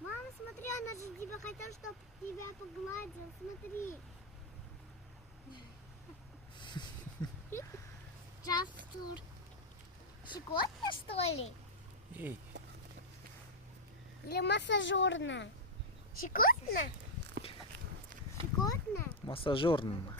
Мама, смотри, она же тебя хотела, чтобы тебя погладил. Смотри. Джастур. Щекотно, что ли? Ей. Или массажерно? Щекотно? Щекотно? Массажерно.